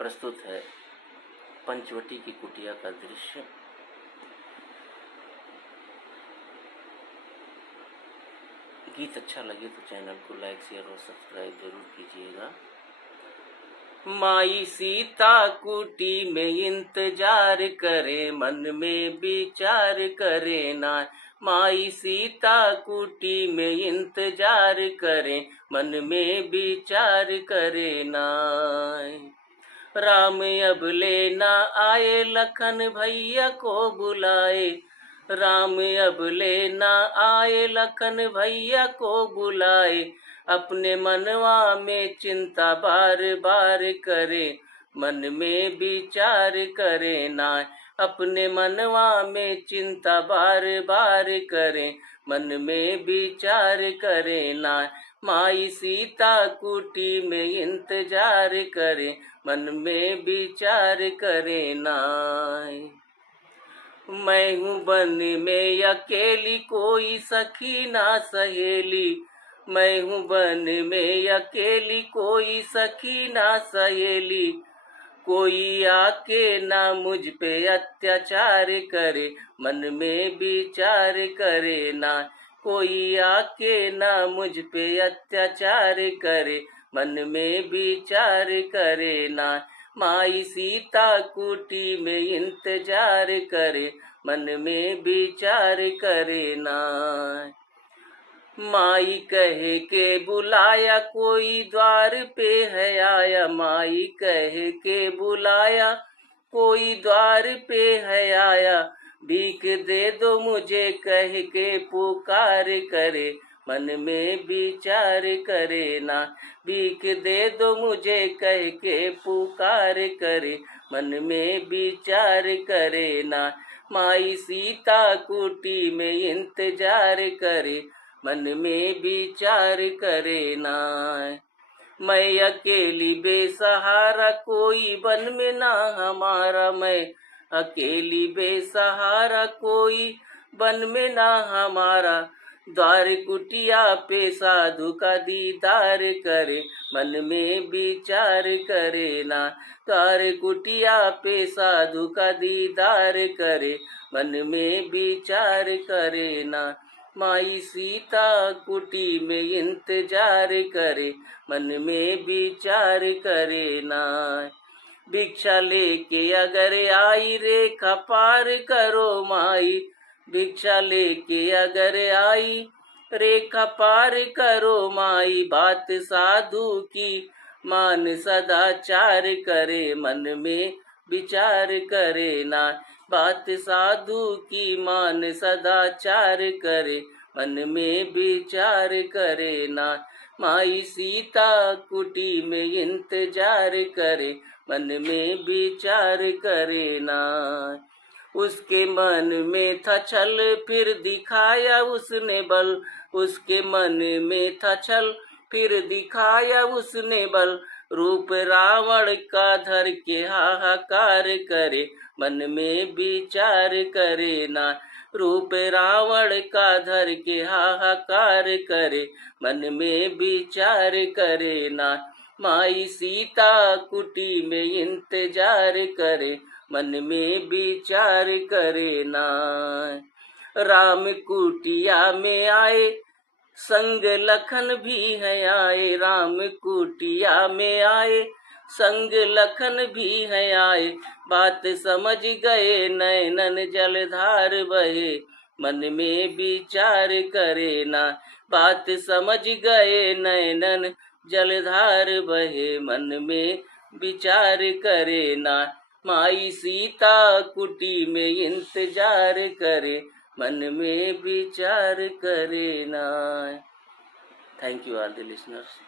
प्रस्तुत है पंचवटी की कुटिया का दृश्य। गीत अच्छा लगे तो चैनल को लाइक शेयर और सब्सक्राइब जरूर कीजिएगा। माई सीता कुटी में इंतजार करे, मन में विचार करे ना। माई सीता कुटी में इंतजार करे, मन में विचार करे ना। राम अब लेना आए, लखन भैया को बुलाए। राम अब लेना आए, लखन भैया को बुलाए। अपने मनवा में चिंता बार बार करे, मन में विचार करे ना। अपने मनवा में चिंता बार बार करे, मन में विचार करे ना। माई सीता कुटी में इंतजार करे, मन में विचार करे ना। मैं हूँ वन में अकेली, कोई सखी ना सहेली। मैं हूँ वन में अकेली, कोई सखी ना सहेली। कोई आके ना मुझ पे अत्याचार करे, मन में विचार करे ना। कोई आके ना मुझ पे अत्याचार करे, मन में विचार करे ना। माई सीता कुटी में इंतजार करे, मन में विचार करे ना। माई कहे के बुलाया, कोई द्वार पे है आया। माई कहे के बुलाया, कोई द्वार पे है आया। भीख दे दो मुझे कह के पुकार करे, मन में विचार करे ना। भीख दे दो मुझे कह के पुकार करे, मन में विचार करे ना। माई सीता कुटी में इंतजार करे, मन में विचार करे ना। मैं अकेली बेसहारा, कोई वन में ना हमारा। मैं अकेली बेसहारा, कोई वन में ना हमारा। द्वार कुटिया पे साधु का दीदार करे, मन में विचार करे ना। द्वार कुटिया पे साधु का दीदार करे, मन में विचार करे ना। माई सीता कुटी में इंतजार करे, मन में विचार करे ना। भिक्षा लेके अगर आई, रेखा पार करो माई। भिक्षा लेके अगर आई, रेखा पार करो माई। बात साधु की मान सदाचार करे, मन में विचार करे ना। बात साधु की मान सदाचार करे, मन में विचार करे ना। माई सीता कुटी में इंतजार करे, मन में विचार करे ना। उसके मन में था छल, फिर दिखाया उसने बल। उसके मन में था छल, फिर दिखाया उसने बल। रूप रावण का धर के हाहाकार करे, मन में विचार करे ना। रूप रावण का धर के हाहाकार करे, मन में विचार करे ना। माई सीता कुटी में इंतजार करे, मन में विचार करे ना। राम कुटिया में आए, संग लखन भी है आए। राम कुटिया में आए, संग लखन भी है आए। बात समझ गए नैनन जलधार बहे, मन में विचार करे ना। बात समझ गए नैनन जलधार बहे, मन में विचार करे ना। माई सीता कुटी में इंतजार करे, मन में विचार करे ना। Thank you all the listeners.